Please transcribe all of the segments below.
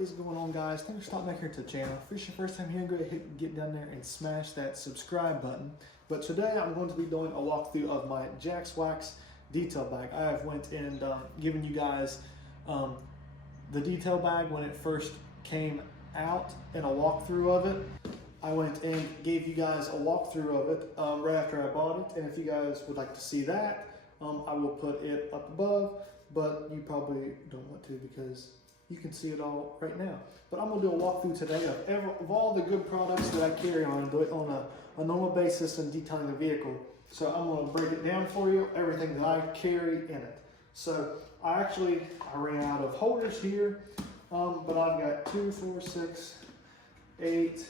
is going on, guys? Thanks for stopping back here to the channel. If it's your first time here, go ahead and get down there and smash that subscribe button. But today I'm going to be doing a walkthrough of my Jax Wax detail bag. I have went and given you guys the detail bag when it first came out and a walkthrough of it. I went and gave you guys a walkthrough of it right after I bought it, and if you guys would like to see that, I will put it up above, but you probably don't want to because you can see it all right now. But I'm going to do a walkthrough today of all the good products that I carry on a normal basis in detailing the vehicle. So I'm going to break it down for you, everything that I carry in it. So I ran out of holders here, but I've got 2, 4, 6, 8,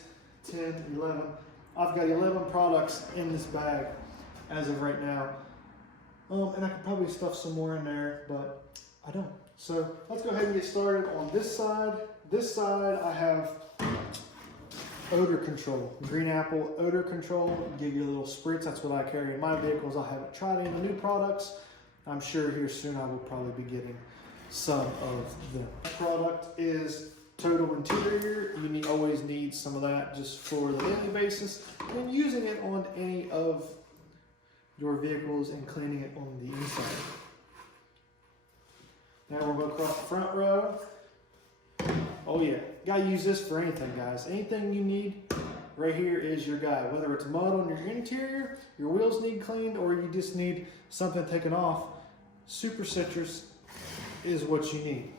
10, 11. I've got 11 products in this bag as of right now. And I could probably stuff some more in there, but I don't. So let's go ahead and get started on this side. This side I have odor control, green apple odor control. Give you a little spritz. That's what I carry in my vehicles. I haven't tried any of the new products. I'm sure here soon I will probably be getting some of them. The product is Total Interior. You always need some of that just for the daily basis and using it on any of your vehicles and cleaning it on the inside. Now we're going to go across the front row. Oh yeah, gotta use this for anything, guys. Anything you need, right here is your guy. Whether it's mud on your interior, your wheels need cleaned, or you just need something taken off, Super Citrus is what you need.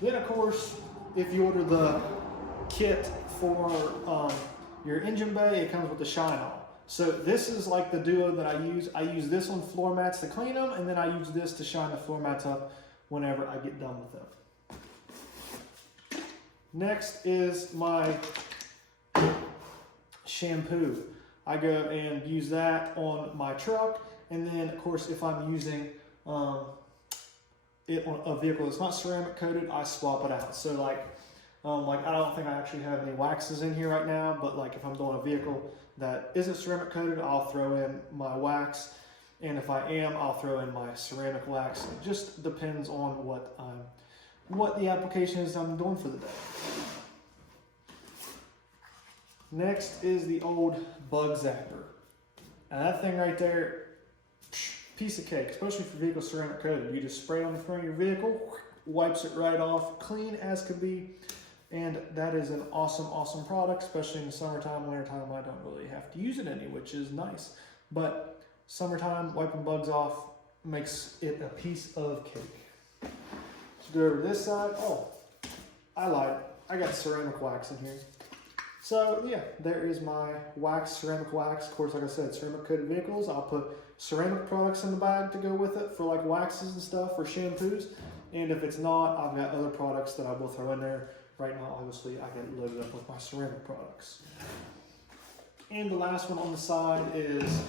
Then of course, if you order the kit for your engine bay, it comes with the shine on. So this is like the duo that I use. I use this on floor mats to clean them, and then I use this to shine the floor mats up whenever I get done with them. Next is my shampoo. I go and use that on my truck, and then of course if I'm using it on a vehicle that's not ceramic coated, I swap it out. So like I don't think I actually have any waxes in here right now, but like if I'm doing a vehicle that isn't ceramic coated, I'll throw in my wax, and if I am, I'll throw in my ceramic wax. It just depends on what the application is I'm doing for the day. Next is the old Bugzapper. Now that thing right there, piece of cake, especially for vehicle ceramic coated. You just spray it on the front of your vehicle, wipes it right off, clean as could be. And that is an awesome, awesome product, especially in the summertime, wintertime. I don't really have to use it any, which is nice. But summertime, wiping bugs off makes it a piece of cake. Let's go over to this side. Oh, I lied. I got ceramic wax in here. So yeah, there is my wax, ceramic wax. Of course, like I said, ceramic coated vehicles. I'll put ceramic products in the bag to go with it for like waxes and stuff or shampoos. And if it's not, I've got other products that I will throw in there. Right now, obviously, I get it loaded up with my ceramic products. And the last one on the side is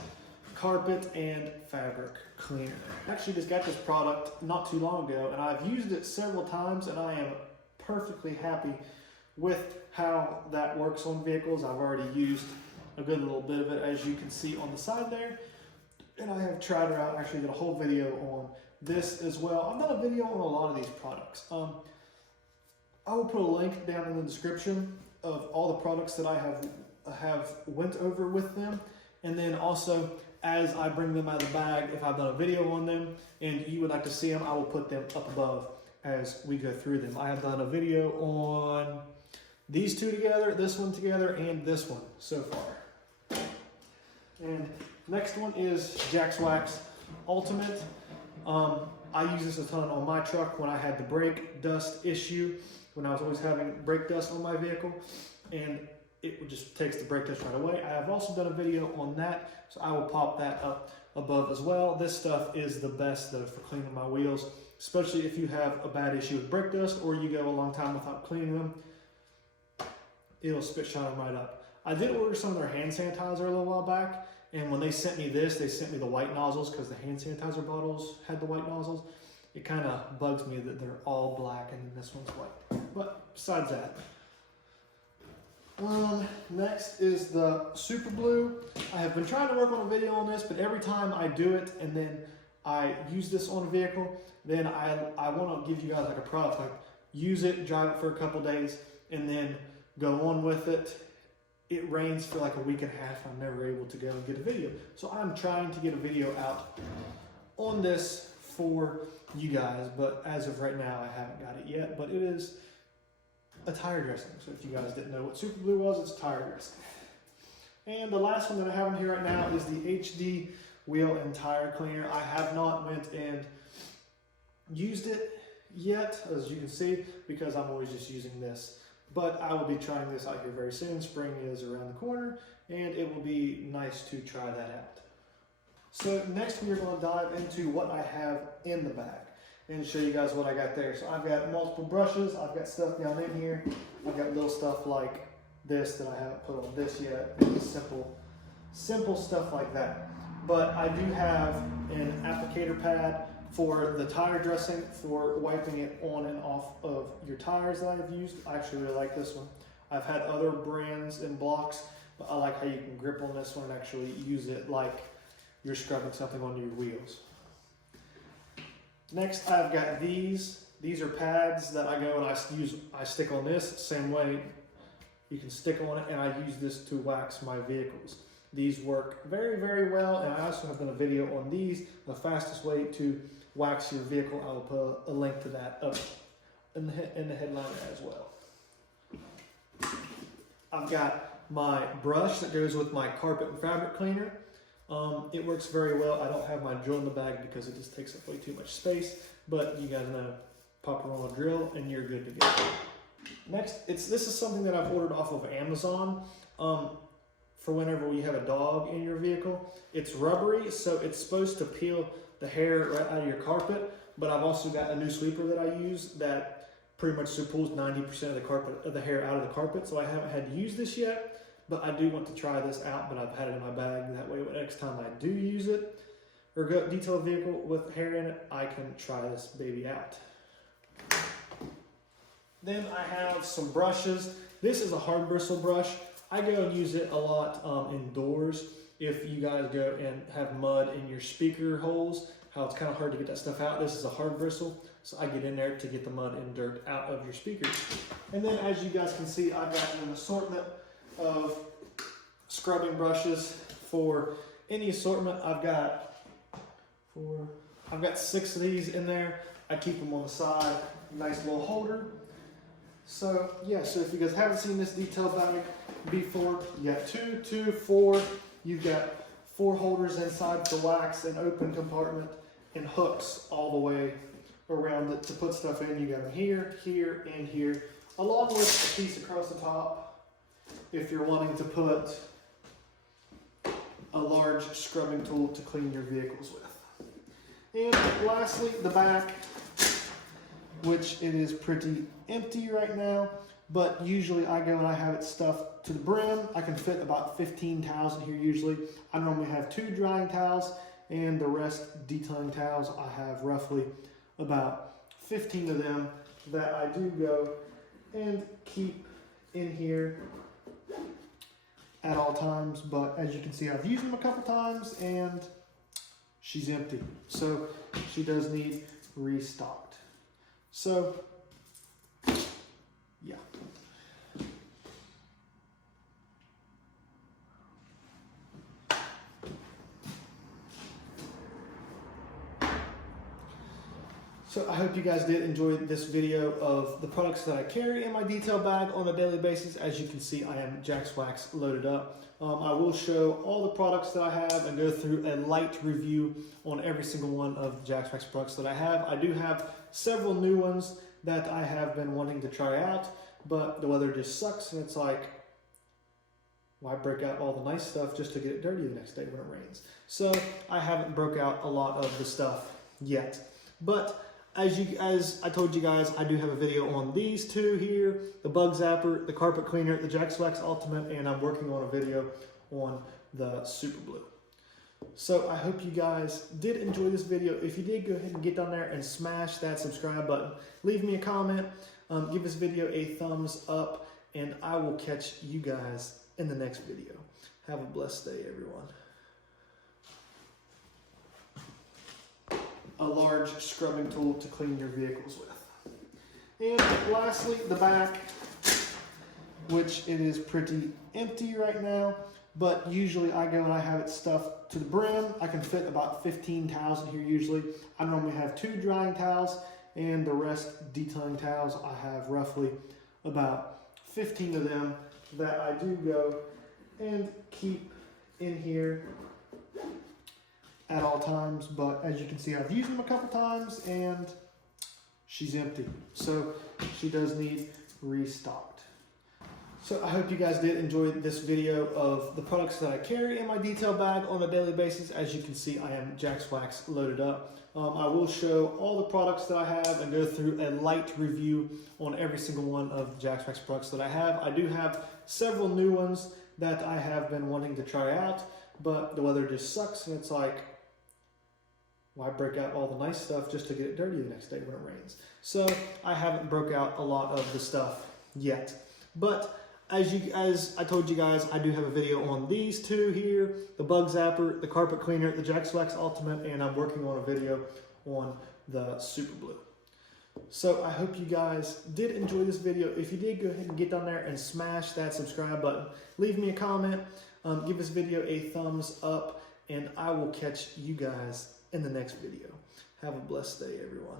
carpet and fabric cleaner. I actually just got this product not too long ago, and I've used it several times, and I am perfectly happy with how that works on vehicles. I've already used a good little bit of it, as you can see on the side there. And I have tried it out. I actually did a whole video on this as well. I've done a video on a lot of these products. I will put a link down in the description of all the products that I have went over with them. And then also, as I bring them out of the bag, if I've done a video on them and you would like to see them, I will put them up above as we go through them. I have done a video on these two together, this one together, and this one so far. And next one is JaxWax Ultimate. I use this a ton on my truck when I had the brake dust issue, when I was always having brake dust on my vehicle, and it just takes the brake dust right away. I have also done a video on that, so I will pop that up above as well. This stuff is the best though for cleaning my wheels, especially if you have a bad issue with brake dust or you go a long time without cleaning them. It'll spit shine them right up. I did order some of their hand sanitizer a little while back, and when they sent me this, they sent me the white nozzles because the hand sanitizer bottles had the white nozzles. It kind of bugs me that they're all black and this one's white. But besides that, next is the Super Blue. I have been trying to work on a video on this, but every time I do it and then I use this on a vehicle, then I want to give you guys like a product like use it, drive it for a couple days, and then go on with it. It rains for like a week and a half. I'm never able to go and get a video. So I'm trying to get a video out on this for you guys, but as of right now, I haven't got it yet. But it is a tire dressing. So if you guys didn't know what Super Blue was, it's a tire dressing. And the last one that I have in here right now is the HD Wheel and Tire Cleaner. I have not went and used it yet, as you can see, because I'm always just using this. But I will be trying this out here very soon. Spring is around the corner, and it will be nice to try that out. So next we're going to dive into what I have in the bag and show you guys what I got there. So I've got multiple brushes. I've got stuff down in here. I've got little stuff like this that I haven't put on this yet. Simple stuff like that. But I do have an applicator pad for the tire dressing, for wiping it on and off of your tires that I've used. I actually really like this one. I've had other brands and blocks, but I like how you can grip on this one and actually use it like you're scrubbing something on your wheels. Next, I've got these. These are pads that I go and I stick on this same way. You can stick on it, and I use this to wax my vehicles. These work very, very well, and I also have done a video on these, the fastest way to wax your vehicle. I will put a link to that up in the headliner as well. I've got my brush that goes with my carpet and fabric cleaner. It works very well. I don't have my drill in the bag because it just takes up way too much space, but you guys know, pop it on a drill and you're good to go. Next, this is something that I've ordered off of Amazon for whenever you have a dog in your vehicle. It's rubbery, so it's supposed to peel the hair right out of your carpet, but I've also got a new sweeper that I use that pretty much pulls 90% of the hair out of the carpet, so I haven't had to use this yet, but I do want to try this out, but I've had it in my bag. That way, next time I do use it or go detail a vehicle with hair in it, I can try this baby out. Then I have some brushes. This is a hard bristle brush. I go and use it a lot indoors. If you guys go and have mud in your speaker holes, how it's kind of hard to get that stuff out. This is a hard bristle, so I get in there to get the mud and dirt out of your speakers. And then as you guys can see, I've got an assortment of scrubbing brushes for any assortment. I've got 6 of these in there. I keep them on the side, nice little holder. So yeah, so if you guys haven't seen this detail bag before, you got 2, 4. You've got 4 holders inside for wax, an open compartment, and hooks all the way around it to put stuff in. You got them here, here, and here, along with a piece across the top if you're wanting to put a large scrubbing tool to clean your vehicles with. And lastly, the back, which it is pretty empty right now, but usually I go and I have it stuffed to the brim. I can fit about 15 towels in here usually. I normally have 2 drying towels and the rest detailing towels. I have roughly about 15 of them that I do go and keep in here at all times, but as you can see, I've used them a couple times and she's empty. So she does need restocked. So yeah. So I hope you guys did enjoy this video of the products that I carry in my detail bag on a daily basis. As you can see, I am Jax Wax loaded up. I will show all the products that I have and go through a light review on every single one of the JaxWax products that I have. I do have several new ones that I have been wanting to try out, but the weather just sucks and it's like, why break out all the nice stuff just to get it dirty the next day when it rains? So I haven't broke out a lot of the stuff yet. But as I told you guys, I do have a video on these 2 here, the Bugzapper, the carpet cleaner, the Jax Wax Ultimate, and I'm working on a video on the Super Blue. So I hope you guys did enjoy this video. If you did, go ahead and get down there and smash that subscribe button. Leave me a comment, give this video a thumbs up, and I will catch you guys in the next video. Have a blessed day, everyone. A large scrubbing tool to clean your vehicles with. And lastly, the back, which it is pretty empty right now, but usually I go and I have it stuffed to the brim. I can fit about 15 towels in here usually. I normally have 2 drying towels and the rest detailing towels. I have roughly about 15 of them that I do go and keep in here at all times, but as you can see, I've used them a couple times and she's empty. So she does need restocked. So I hope you guys did enjoy this video of the products that I carry in my detail bag on a daily basis. As you can see, I am Jax Wax loaded up. I will show all the products that I have and go through a light review on every single one of the JaxWax products that I have. I do have several new ones that I have been wanting to try out, but the weather just sucks and it's like, why break out all the nice stuff just to get it dirty the next day when it rains? So I haven't broke out a lot of the stuff yet. But as I told you guys, I do have a video on these two here, the Bugzapper, the carpet cleaner, the Jax Wax Ultimate, and I'm working on a video on the Super Blue. So I hope you guys did enjoy this video. If you did, go ahead and get down there and smash that subscribe button. Leave me a comment, give this video a thumbs up, and I will catch you guys in the next video. Have a blessed day, everyone.